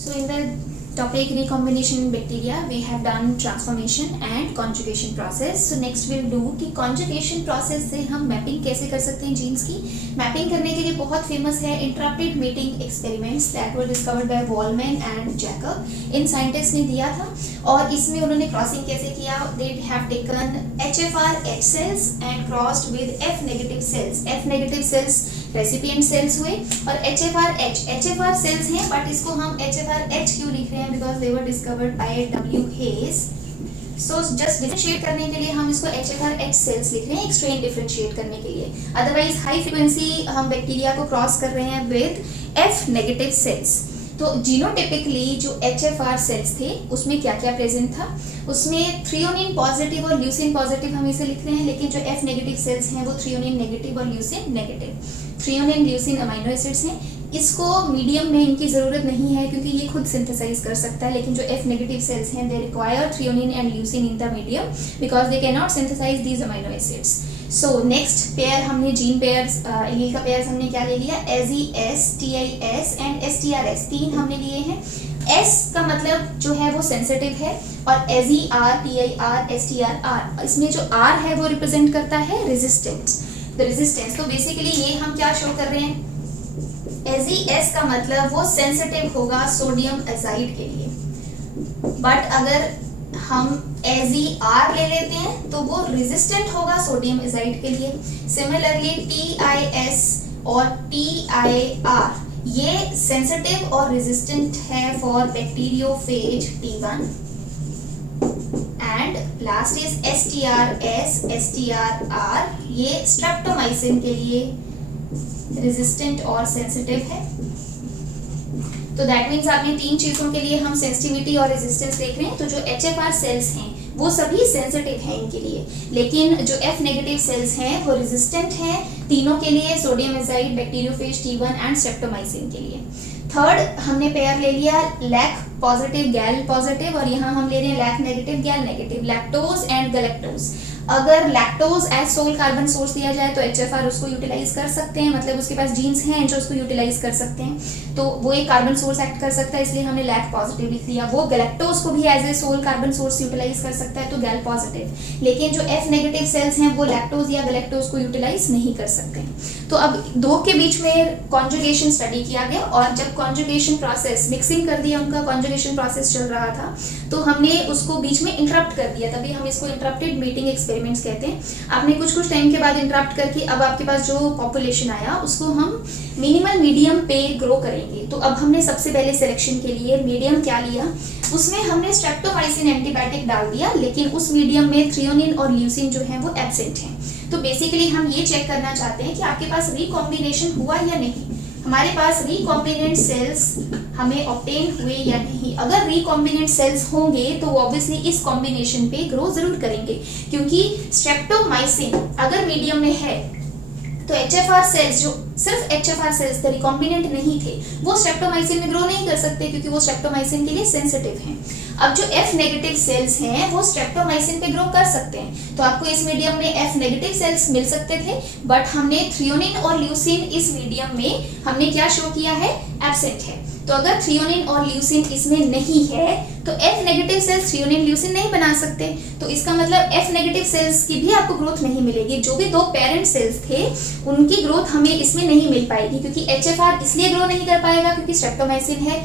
So in the topic recombination in bacteria, we have done transformation and conjugation process. So next we'll do कि conjugation process से हम mapping कैसे कर सकते हैं genes की. Mapping करने के लिए बहुत famous है interrupted mating experiments that were discovered by Wallman and Jacob. In scientists ने दिया था और इसमें उन्होंने crossing कैसे किया. They have taken HFR H cells and crossed with F negative cells. F negative cells recipient cells हुए और HFR सेल्स हैं, बट इसको हम HFRH क्यों लिख रहे हैं? Because they were discovered by W hedge. So just differentiate करने के लिए हम इसको HFRH सेल्स लिख रहे हैं, एक स्ट्रेन डिफरेंशिएट करने के लिए. अदरवाइज हाई फ्रीक्वेंसी हम बैक्टीरिया को क्रॉस कर रहे हैं विद F नेगेटिव सेल्स. तो जीनोटिपिकली जो HFR सेल्स थे उसमें क्या क्या प्रेजेंट था? उसमें थ्रियोनिन पॉजिटिव और ल्यूसिन पॉजिटिव हम इसे लिख रहे हैं, लेकिन जो F नेगेटिव सेल्स हैं वो थ्रियोनिन नेगेटिव और leucine negative. Threonine leucine amino acids हैं. इसको मीडियम में इनकी ज़रूरत नहीं है क्योंकि ये खुद सिंथेसाइज कर सकता है, लेकिन जो F नेगेटिव सेल्स हैं they require threonine and leucine in the medium because they can not synthesise these amino acids. So next pair हमने जीन पेयर्स एलील का पेयर्स हमने क्या ले लिया? AZS, TIS and STRS. तीन हमने लिए हैं. S का मतलब जो है वो सेंसिटिव है और AZR, TIR, STRR, इसमें जो R है वो रिप्रेजेंट करता है रेजिस्टेंस. The resistance. तो बेसिकली ये हम क्या शो कर रहे हैं? AZS का मतलब वो सेंसिटिव होगा सोडियम एजाइड के लिए, बट अगर हम AZR ले लेते हैं तो वो रेजिस्टेंट होगा सोडियम एजाइड के लिए. सिमिलरली TIS और TIR ये सेंसिटिव और रेजिस्टेंट है for bacteriophage T1. And last is STRS, STRR, ये स्ट्रेप्टोमाइसिन के लिए रेजिस्टेंट और सेंसिटिव है. तो दैट मीन्स आपने तीन चीजों के लिए हम सेंसिटिविटी और रेजिस्टेंस देख रहे हैं. तो जो HFR सेल्स हैं वो सभी सेंसिटिव हैं इनके लिए, लेकिन जो F नेगेटिव सेल्स हैं वो रेजिस्टेंट हैं तीनों के लिए, sodium azide, bacteriophage T1 and streptomycin के लिए. थर्ड हमने पेयर ले लिया लैक पॉजिटिव गैल पॉजिटिव और यहाँ हम ले रहे हैं lac negative gal negative, lactose and galactose. अगर lactose as sole carbon source दिया जाए तो HFR उसको यूटिलाइज कर सकते हैं, मतलब उसके पास जीन्स हैं जो उसको यूटिलाइज कर सकते हैं, तो वो एक कार्बन सोर्स एक्ट कर सकता है, इसलिए हमने लैक पॉजिटिव लिख दिया. वो गैलेक्टोज को भी as a sole carbon source utilise कर सकता है तो गैल पॉजिटिव. लेकिन जो F नेगेटिव सेल्स हैं वो लैक्टोज या गैलेक्टोज को यूटिलाइज नहीं कर सकते. तो अब दो के बीच में कॉन्जुगेशन स्टडी किया गया और जब कॉन्जुगेशन प्रोसेस मिक्सिंग कर दिया, उनका कॉन्जुगेशन प्रोसेस चल रहा था, तो हमने उसको बीच में इंटरप्ट कर दिया. तभी हम इसको इंटरप्टेड मीटिंग एक्सपेरिमेंट्स कहते हैं. आपने कुछ टाइम के बाद इंटरप्ट करके अब आपके पास जो पॉपुलेशन आया उसको हम मिनिमल मीडियम पे ग्रो करेंगे. तो अब हमने सबसे पहले सिलेक्शन के लिए मीडियम क्या लिया? उसमें हमने स्ट्रेप्टोमाइसिन एंटीबायोटिक डाल दिया, लेकिन उस मीडियम में थ्रियोनिन और ल्यूसिन जो है वो एब्सेंट हैं. तो बेसिकली हम ये चेक करना चाहते हैं कि आपके पास रिकॉम्बिनेशन हुआ या नहीं, हमारे पास रिकॉम्बिनेंट सेल्स हमें ऑब्टेन हुए या नहीं. अगर रिकॉम्बिनेंट सेल्स होंगे तो ऑब्वियसली इस कॉम्बिनेशन पे ग्रो जरूर करेंगे, क्योंकि स्ट्रेप्टोमाइसिन अगर मीडियम में है तो HFR सेल्स जो सिर्फ HFR सेल्स थे, रिकॉम्बिनेंट नहीं थे, वो स्ट्रेप्टोमाइसिन में ग्रो नहीं कर सकते क्योंकि वो स्ट्रेप्टोमाइसिन के लिए सेंसिटिव हैं. अब जो F नेगेटिव सेल्स हैं वो स्ट्रेप्टोमाइसिन पे ग्रो कर सकते हैं, तो आपको इस मीडियम में F नेगेटिव सेल्स मिल सकते थे, बट हमने थ्रियोनिन और ल्यूसिन इस मीडियम में हमने क्या शो किया है? एब्सेंट है. तो अगर थ्रियोनिन और ल्यूसिन इसमें नहीं है तो F negative cells threonine leucine नहीं बना सकते, तो इसका मतलब F नेगेटिव सेल्स की भी आपको ग्रोथ नहीं मिलेगी. जो भी दो पेरेंट सेल्स थे उनकी ग्रोथ हमें इसमें नहीं मिल पाएगी, क्योंकि HFR इसलिए ग्रो नहीं कर पाएगा क्योंकि स्ट्रेप्टोमाइसिन है.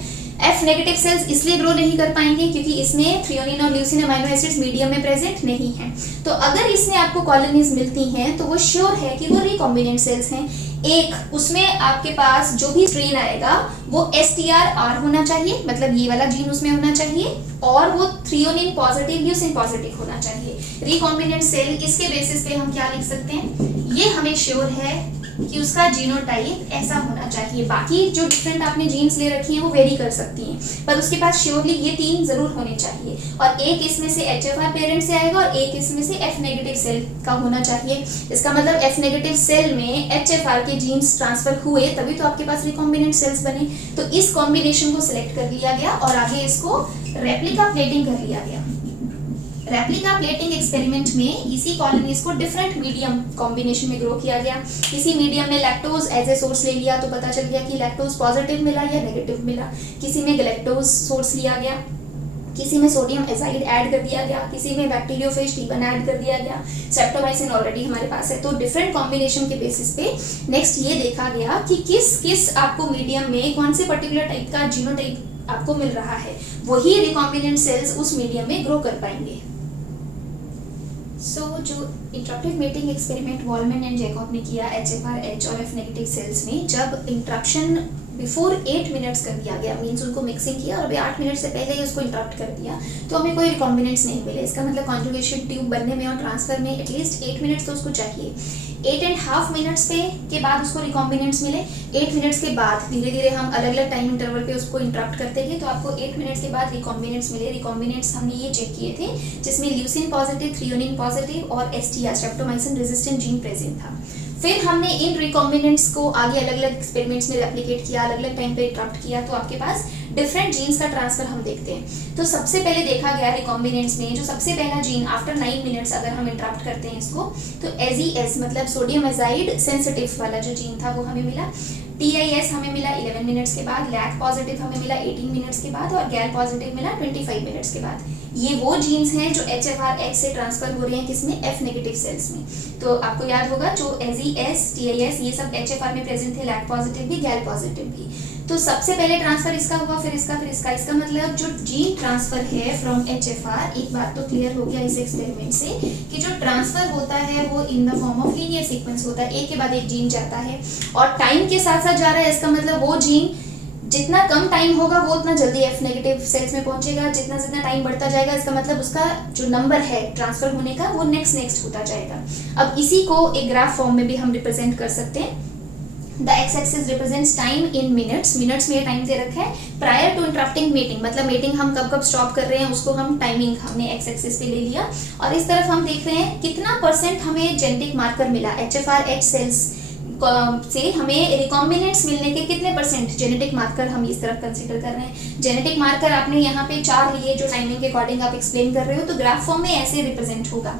F नेगेटिव सेल्स इसलिए ग्रो नहीं कर पाएंगे क्योंकि इसमें थ्रियोनिन और ल्यूसिन अमीनो एसिड्स मीडियम में प्रेजेंट नहीं है. तो अगर इसमें आपको कॉलोनीज मिलती हैं तो वो श्योर है कि वो रिकॉम्बिनेंट सेल्स हैं. एक उसमें आपके पास जो भी स्ट्रेन आएगा वो STRR होना चाहिए, मतलब ये वाला जीन उसमें होना चाहिए, और वो थ्रियोनिन पॉजिटिव ल्यूसिन पॉजिटिव होना चाहिए. रिकॉम्बिनेंट सेल इसके बेसिस पे हम क्या लिख सकते हैं? ये हमें श्योर है कि उसका जीनोटाइप ऐसा होना चाहिए. बाकी जो डिफरेंट आपने जीन्स ले रखी हैं वो वेरी कर सकती हैं, पर उसके पास श्योरली ये तीन जरूर होने चाहिए, और एक इसमें से HFR पेरेंट से आएगा और एक इसमें से F नेगेटिव सेल का होना चाहिए. इसका मतलब F नेगेटिव सेल में HFR के जीन्स ट्रांसफर हुए तभी तो आपके पास रिकॉम्बिनेंट सेल्स बने. तो इस कॉम्बिनेशन को सिलेक्ट कर लिया गया और आगे इसको रेप्लिका प्लेटिंग कर लिया गया. रेप्लिका प्लेटिंग एक्सपेरिमेंट में इसी कॉलोनीज को डिफरेंट मीडियम कॉम्बिनेशन में ग्रो किया गया। इसी मीडियम में लैक्टोज एज ए सोर्स ले लिया तो पता चल गया कि लैक्टोज पॉजिटिव मिला या नेगेटिव मिला। किसी में गैलेक्टोज सोर्स लिया गया, किसी में सोडियम एजाइड ऐड कर दिया गया, किसी में बैक्टीरियोफेज T1 ऐड कर दिया गया, स्ट्रेप्टोमाइसिन ऑलरेडी हमारे पास है। तो डिफरेंट कॉम्बिनेशन के बेसिस पे नेक्स्ट ये देखा गया कि किस किस आपको मीडियम में कौन से पर्टिकुलर टाइप का जीनोटाइप आपको मिल रहा है, वही रिकॉम्बिनेंट सेल्स उस मीडियम में ग्रो कर पाएंगे। जो interrupted mating experiment Wollman and Jacob ने किया HFR-H और F नेगेटिव सेल्स में, जब इंटरप्शन बिफोर 8 मिनट्स कर दिया गया, मीन्स उनको मिक्सिंग किया और अभी 8 मिनट से पहले ही उसको इंटरप्ट कर दिया, तो हमें कोई रिकॉम्बिनेंट्स नहीं मिले। इसका मतलब कॉन्जुगेशन ट्यूब बनने में और ट्रांसफर में एटलीस्ट 8 मिनट्स तो उसको चाहिए। 8.5 मिनट्स के बाद उसको रिकॉम्बिनेंट्स मिले। 8 मिनट्स के बाद धीरे धीरे हम अलग अलग टाइम इंटरवल पे उसको इंटरप्ट करते गए, तो आपको 8 मिनट्स के बाद रिकॉम्बिनेंट्स मिले। रिकॉम्बिनेंट्स हमने ये चेक किए थे जिसमें ल्यूसिन पॉजिटिव, थ्रियोनिन पॉजिटिव और STR streptomycin resistant gene present था। फिर हमने इन रिकॉम्बिनेंट्स को आगे अलग अलग एक्सपेरिमेंट्स में रेप्लिकेट किया, अलग अलग टाइम पे इंटरप्ट किया, तो आपके पास डिफरेंट जीन्स का ट्रांसफर हम देखते हैं। तो सबसे पहले देखा गया रिकॉम्बिनेंट्स में, जो सबसे पहला जीन आफ्टर 9 मिनट्स अगर हम इंटरप्ट करते हैं इसको, तो AZS मतलब सोडियम एजाइड सेंसिटिव वाला जो जीन था वो हमें मिला। TIS हमें मिला 11 मिनट्स के बाद, लैक पॉजिटिव हमें मिला 18 मिनट्स के बाद और गैल पॉजिटिव मिला 25 मिनट्स के बाद। ये वो जीन्स हैं जो HFR-H से ट्रांसफर हो रहे हैं किसमें, F नेगेटिव सेल्स में। तो आपको याद होगा जो AZS, TIS ये सब HFR में प्रेजेंट थे, लैक पॉजिटिव भी, गैल पॉजिटिव भी। तो सबसे पहले ट्रांसफर इसका हुआ, फिर इसका, फिर इसका। इसका मतलब जो जीन ट्रांसफर है फ्रॉम HFR, एक बात तो क्लियर हो गया इस एक्सपेरिमेंट से कि जो ट्रांसफर होता है वो in the form of linear sequence होता है, एक के बाद एक जीन जाता है और टाइम के साथ साथ जा रहा है। इसका मतलब वो जीन जितना कम टाइम होगा वो उतना जल्दी F नेगेटिव सेल्स में पहुंचेगा, जितना जितना टाइम बढ़ता जाएगा इसका मतलब उसका जो नंबर है ट्रांसफर होने का वो नेक्स्ट होता जाएगा। अब इसी को एक ग्राफ फॉर्म में भी हम रिप्रेजेंट कर सकते हैं। The x axis represents time in minutes में ये टाइम दे रखा है प्रायर टू इंटरप्टिंग मीटिंग, मतलब मीटिंग हम कब कब स्टॉप कर रहे हैं उसको हम टाइमिंग हमने एक्स एक्सिस पे ले लिया। और इस तरफ हम देख रहे हैं कितना % हमें जेनेटिक मार्कर मिला, HFR-H सेल्स से हमें रिकॉम्बिनेंट्स मिलने के कितने % जेनेटिक मार्कर हम इस तरफ कंसीडर कर रहे हैं। जेनेटिक मार्कर आपने यहाँ पे 4 लिए जो टाइमिंग के अकॉर्डिंग आप एक्सप्लेन कर रहे हो, तो ग्राफ फॉर्म में ऐसे रिप्रेजेंट होगा।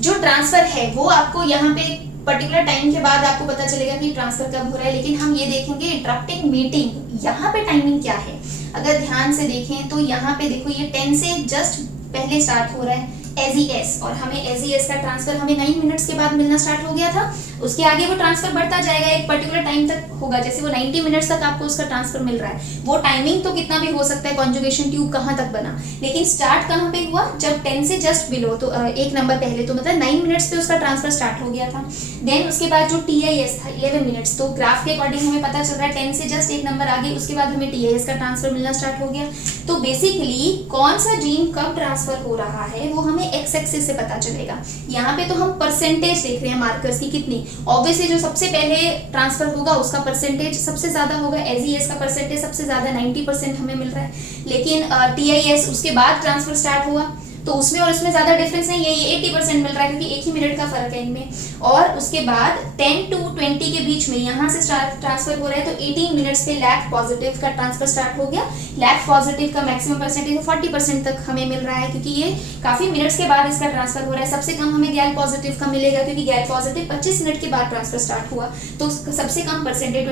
जो ट्रांसफर है वो आपको यहाँ पे पर्टिकुलर टाइम के बाद आपको पता चलेगा कि ट्रांसफर कब हो रहा है, लेकिन हम ये देखेंगे इंटरप्टिंग मीटिंग यहाँ पे टाइमिंग क्या है। अगर ध्यान से देखें तो यहाँ पे देखो ये 10 से जस्ट पहले स्टार्ट हो रहा है AZS, और हमें AZS का ट्रांसफर हमें 9 मिनट्स के बाद मिलना स्टार्ट हो गया था। उसके आगे वो ट्रांसफर बढ़ता जाएगा, एक पर्टिकुलर टाइम तक होगा, जैसे वो 90 मिनट्स तक आपको उसका ट्रांसफर मिल रहा है। वो टाइमिंग तो कितना भी हो सकता है, कॉन्जुगेशन ट्यूब कहाँ तक बना, लेकिन स्टार्ट कहाँ पे हुआ, जब 10 से जस्ट बिलो, तो एक नंबर पहले, तो मतलब 9 मिनट्स पे उसका ट्रांसफर स्टार्ट हो गया था। देन उसके बाद जो TIS था 11 मिनट्स, तो ग्राफ के अकॉर्डिंग हमें पता चल रहा है 10 से जस्ट एक नंबर आगे उसके बाद हमें TIS का ट्रांसफर मिलना स्टार्ट हो गया। तो बेसिकली कौन सा जीन कब ट्रांसफर हो रहा है वो हमें एक्स एक्सिस से पता चलेगा। यहाँ पे तो हम परसेंटेज देख रहे हैं मार्कर्स की कितनी, ऑब्वियसली जो सबसे पहले ट्रांसफर होगा उसका परसेंटेज सबसे ज्यादा होगा, AZS का परसेंटेज सबसे ज्यादा 90% हमें मिल रहा है। लेकिन TIS उसके बाद ट्रांसफर स्टार्ट हुआ तो उसमें और उसमें ज्यादा डिफरेंस नहीं है, ये 80% मिल रहा है क्योंकि एक ही मिनट का फर्क है इनमें। और उसके बाद 10 to 20 के बीच में यहाँ से ट्रांसफर हो रहा है, तो 18 मिनट्स पे लैक पॉजिटिव का ट्रांसफर स्टार्ट हो गया। लैक पॉजिटिव का मैक्सिमम परसेंटेज 40% तक हमें मिल रहा है क्योंकि ये काफी मिनट्स के बाद इसका ट्रांसफर हो रहा है। सबसे कम हमें गैल पॉजिटिव का मिलेगा क्योंकि गैल पॉजिटिव 25 मिनट के बाद ट्रांसफर स्टार्ट हुआ, तो सबसे कम परसेंटेज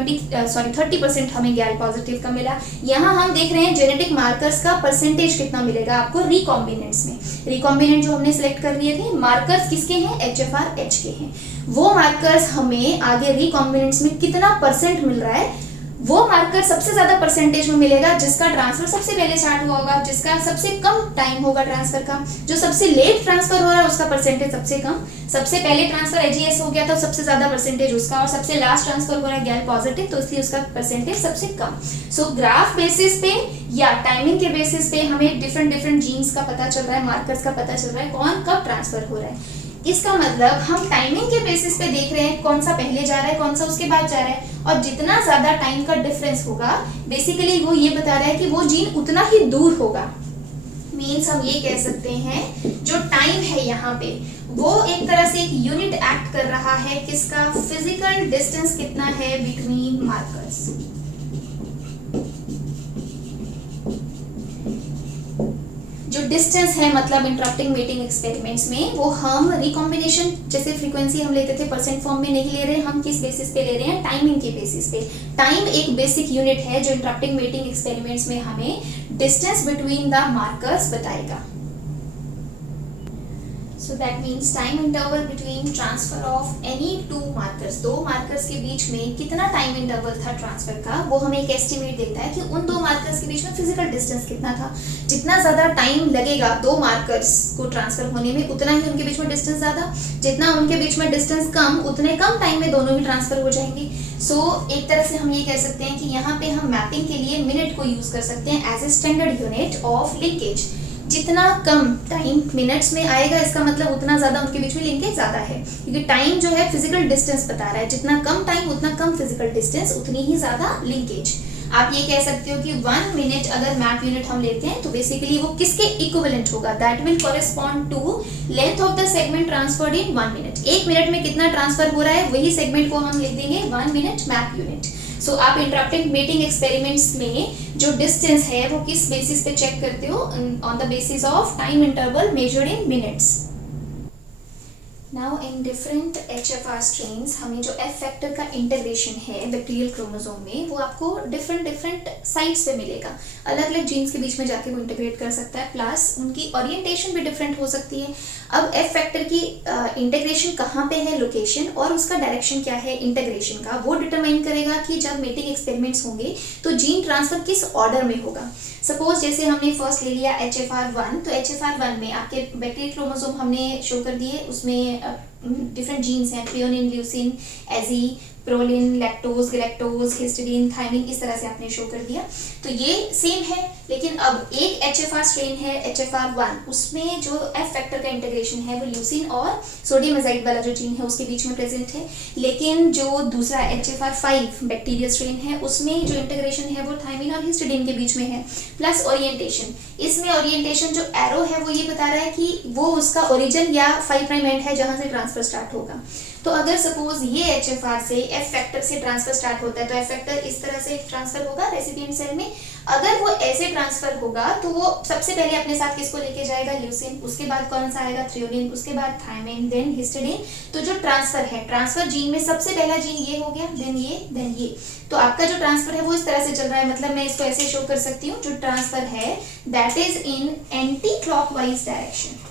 30% हमें गैल पॉजिटिव का मिला। यहाँ हम देख रहे हैं जेनेटिक मार्कर्स का परसेंटेज कितना मिलेगा आपको रिकॉम्बिनेंट्स में। रिकॉम्बिनेंट जो हमने सिलेक्ट कर लिए थे, मार्कर्स किसके हैं, HFR-H के हैं। वो मार्कर्स हमें आगे रिकॉम्बिनेंट्स में कितना % मिल रहा है, वो मार्कर सबसे ज्यादा परसेंटेज में मिलेगा जिसका ट्रांसफर सबसे पहले स्टार्ट हुआ होगा, जिसका सबसे कम टाइम होगा ट्रांसफर का। जो सबसे लेट ट्रांसफर हो रहा है उसका परसेंटेज सबसे कम, सबसे पहले ट्रांसफर AGS हो गया तो सबसे ज्यादा परसेंटेज उसका, और सबसे लास्ट ट्रांसफर हो रहा है गैल पॉजिटिव तो इसलिए उसका परसेंटेज सबसे कम। सो ग्राफ बेसिस पे या टाइमिंग के बेसिस पे हमें डिफरेंट जीन्स का पता चल रहा है, मार्कर्स का पता चल रहा है कौन कब ट्रांसफर हो रहा है। इसका मतलब हम टाइमिंग के बेसिस पे देख रहे हैं कौन सा पहले जा रहा है कौन सा उसके बाद जा रहा है, और जितना ज्यादा टाइम का डिफरेंस होगा बेसिकली वो ये बता रहा है कि वो जीन उतना ही दूर होगा। मीन्स हम ये कह सकते हैं जो टाइम है यहाँ पे वो एक तरह से एक यूनिट एक्ट कर रहा है किसका, फिजिकल डिस्टेंस कितना है बिटवीन मार्कर्स। जो डिस्टेंस है मतलब इंटरप्टिंग मेटिंग एक्सपेरिमेंट्स में, वो हम रिकॉम्बिनेशन जैसे फ्रीक्वेंसी हम लेते थे परसेंट फॉर्म में नहीं ले रहे, हम किस बेसिस पे ले रहे हैं, टाइमिंग के बेसिस पे। टाइम एक बेसिक यूनिट है जो इंटरप्टिंग मेटिंग एक्सपेरिमेंट्स में हमें डिस्टेंस बिटवीन द मार्कर्स बताएगा। So that means time interval between transfer of any two markers, दो मार्कर्स के बीच में कितना टाइम इंटरवल था ट्रांसफर का, वो हमें एक एस्टिमेट देता है कि उन दो मार्कर्स के बीच में फिजिकल डिस्टेंस कितना था। जितना ज्यादा टाइम लगेगा दो मार्कर्स को ट्रांसफर होने में, उतना ही उनके बीच में डिस्टेंस ज्यादा, जितना उनके बीच में डिस्टेंस कम, उतने कम टाइम में दोनों ही ट्रांसफर हो जाएंगे। सो एक तरह से हम ये कह सकते हैं कि यहाँ पे हम मैपिंग के लिए मिनट को यूज कर सकते हैं as a standard unit of linkage. जितना कम टाइम मिनट्स में आएगा, इसका मतलब उतना ज्यादा उनके बीच में लिंकेज ज्यादा है, क्योंकि टाइम जो है फिजिकल डिस्टेंस बता रहा है। जितना कम टाइम उतना कम फिजिकल डिस्टेंस, उतनी ही ज्यादा लिंकेज। आप ये कह सकते हो कि 1 मिनट अगर मैप यूनिट हम लेते हैं तो बेसिकली वो किसके इक्विवेलेंट होगा, that will correspond to length of the segment transferred in 1 minute. 1 minute में कितना ट्रांसफर हो रहा है, वही सेगमेंट को हम लिख देंगे 1 मिनट मैप यूनिट। सो आप इंटरप्टिंग मेटिंग एक्सपेरिमेंट्स में जो डिस्टेंस है वो किस बेसिस पे चेक करते हो, on the basis of time interval measured in minutes. Now in different HFR strains हमें जो F फैक्टर का इंटीग्रेशन है बैक्टीरियल क्रोमोसोम में, वो आपको डिफरेंट साइट्स पे मिलेगा। अलग अलग जीन्स के बीच में जाके वो इंटीग्रेट कर सकता है, प्लस उनकी ओरिएंटेशन भी डिफरेंट हो सकती है। अब F फैक्टर की इंटीग्रेशन कहाँ पे है, लोकेशन, और उसका डायरेक्शन क्या है इंटीग्रेशन का, वो डिटरमाइन करेगा कि जब मेटिंग एक्सपेरिमेंट्स होंगे तो जीन ट्रांसफर किस ऑर्डर में होगा। सपोज जैसे हमने फर्स्ट ले लिया HFR1, तो HFR1 में आपके बैक्टीरियल क्रोमोसोम हमने शो कर दिए, उसमें डिफरेंट जीन्स हैं, threonine, leucine, azi, proline, lactose, galactose, histidine, thiamine, इस तरह से आपने शो कर दिया। तो ये सेम है, लेकिन अब एक HFR स्ट्रेन है HFR1, उसमें जो F फैक्टर का इंटीग्रेशन है वो ल्यूसिन और सोडियम एजाइड वाला जो जीन है उसके बीच में प्रेजेंट है। लेकिन जो दूसरा HFR5 बैक्टीरियल स्ट्रेन है, उसमें जो इंटीग्रेशन है वो थायमिन और हिस्टिडीन के बीच में है। प्लस ओरिएंटेशन, इसमें ओरिएंटेशन जो एरो है वो ये बता रहा है कि वो उसका ओरिजिन या 5 प्राइम एंड है जहां से ट्रांसफर स्टार्ट होगा। तो अगर सपोज ये HFR से F फैक्टर से ट्रांसफर स्टार्ट होता है तो F फैक्टर इस तरह से ट्रांसफर होगा रेसिपिएंट सेल में। अगर वो ऐसे ट्रांसफर होगा तो वो सबसे पहले अपने साथ किसको लेके जाएगा, ल्यूसिन, उसके बाद कौन सा आएगा, थ्रियोनिन, उसके बाद थायमिन, देन हिस्टिडीन। तो जो ट्रांसफर है, ट्रांसफर जीन में सबसे पहला जीन ये हो गया, देन ये। तो आपका जो ट्रांसफर है वो इस तरह से चल रहा है, मतलब मैं इसको ऐसे शो कर सकती हूँ, जो ट्रांसफर है that is in anti clockwise direction.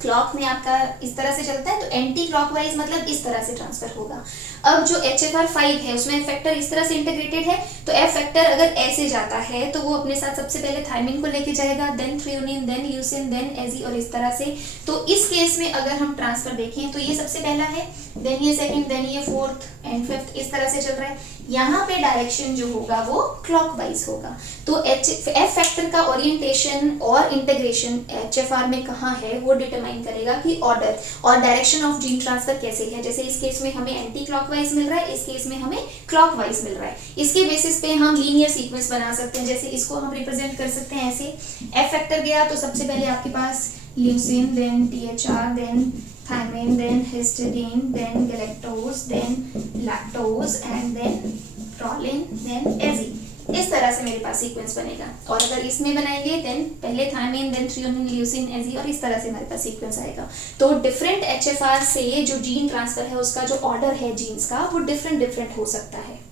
Clock में आपका इस तरह से चलता है, तो एंटी क्लॉकवाइज मतलब इस तरह से ट्रांसफर होगा। अब जो HFR5 है उसमें F फैक्टर इस तरह से इंटीग्रेटेड है, तो F फैक्टर अगर ऐसे जाता है तो वो अपने साथ सबसे पहले थायमिन को लेके जाएगा, then threonine, then leucine, then azi, और इस तरह से। तो इस केस में अगर हम ट्रांसफर देखें तो ये सबसे पहला है, देन ये सेकंड, देन ये फोर्थ एंड फिफ्थ, इस तरह से चल रहा है। यहाँ पे डायरेक्शन जो होगा वो क्लॉकवाइज होगा। तो F फैक्टर का ओरिएंटेशन और इंटीग्रेशन HFR में कहाँ है वो डिटरमाइन करेगा कि ऑर्डर और डायरेक्शन ऑफ जीन ट्रांसफर कैसे है। जैसे इस केस में हमें एंटी क्लॉकवाइज मिल रहा है, इस केस में हमें क्लॉकवाइज मिल रहा है। इसके बेसिस पे हम लीनियर सीक्वेंस बना सकते हैं। जैसे इसको हम रिप्रेजेंट कर सकते हैं ऐसे, F फैक्टर गया तो सबसे पहले आपके पास leucine, then THR, then thiamine, then histidine, then galactose, then lactose and then proline, then azi. इस तरह से मेरे पास सीक्वेंस बनेगा। और अगर इसमें बनाएंगे देन पहले थायमिन, देन थ्रियोनिन, ल्यूसिन, एजी, और इस तरह से हमारे पास सीक्वेंस आएगा। तो डिफरेंट HFR से जो जीन ट्रांसफर है उसका जो ऑर्डर है जीन्स का वो डिफरेंट हो सकता है।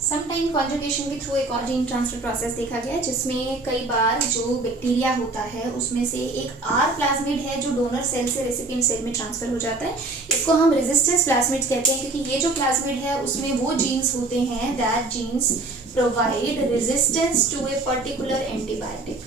समटाइम कॉन्जुगेशन के थ्रू एक और जीन ट्रांसफर प्रोसेस देखा गया, जिसमें कई बार जो बैक्टीरिया होता है उसमें से एक R प्लाज्मिड है जो डोनर सेल से रेसिपिएंट सेल में ट्रांसफर हो जाता है। इसको हम रेजिस्टेंस प्लाज्मिड्स कहते हैं, क्योंकि ये जो प्लाज्मिड है उसमें वो जीन्स होते हैं that genes provide resistance to a particular antibiotic.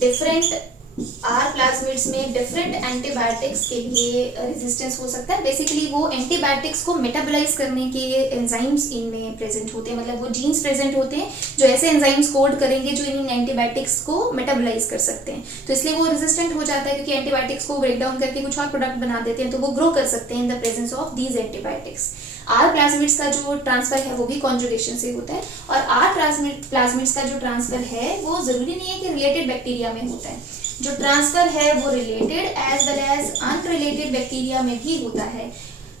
Different R plasmids में डिफरेंट एंटीबायोटिक्स के लिए रेजिस्टेंस हो सकता है। बेसिकली वो एंटीबायोटिक्स को मेटाबोलाइज करने के एंजाइम्स इनमें प्रेजेंट होते हैं, मतलब वो जीन्स प्रेजेंट होते हैं जो ऐसे एंजाइम्स कोड करेंगे जो इन एंटीबायोटिक्स को मेटाबोलाइज कर सकते हैं। तो इसलिए वो रेजिस्टेंट हो जाता है, क्योंकि एंटीबायोटिक्स को ब्रेक डाउन करके कुछ और प्रोडक्ट बना देते हैं, तो वो ग्रो कर सकते हैं in the presence of these antibiotics. R plasmids का जो ट्रांसफर है वो भी कॉन्जुगेशन से होता है, और R प्लाज्मिड्स का जो ट्रांसफर है वो जरूरी नहीं है कि रिलेटेड बैक्टीरिया में होता है। जो ट्रांसफर है वो related as well as unrelated bacteria में भी होता है।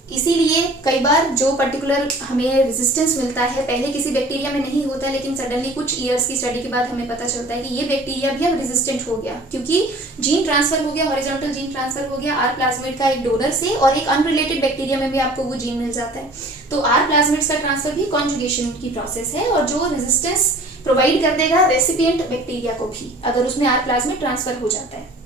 इसीलिए कई बार जो पर्टिकुलर हमें रेजिस्टेंस मिलता है पहले किसी बैक्टीरिया में नहीं होता, लेकिन सडनली कुछ ईयर्स की स्टडी के बाद हमें पता चलता है कि ये बैक्टीरिया भी अब रेजिस्टेंट हो गया, क्योंकि जीन ट्रांसफर हो गया, हॉरिजॉन्टल जीन ट्रांसफर हो गया आर प्लाज्मिड का एक डोनर से, और एक अनरिलेटेड बैक्टीरिया में भी आपको वो जीन मिल जाता है। तो आर प्लाज्मिड्स का ट्रांसफर भी कॉन्जुगेशन की प्रोसेस है, और जो रेजिस्टेंस प्रोवाइड कर देगा रेसिपिएंट बैक्टीरिया को भी, अगर उसमें आर प्लाज्मिड ट्रांसफर हो जाता है।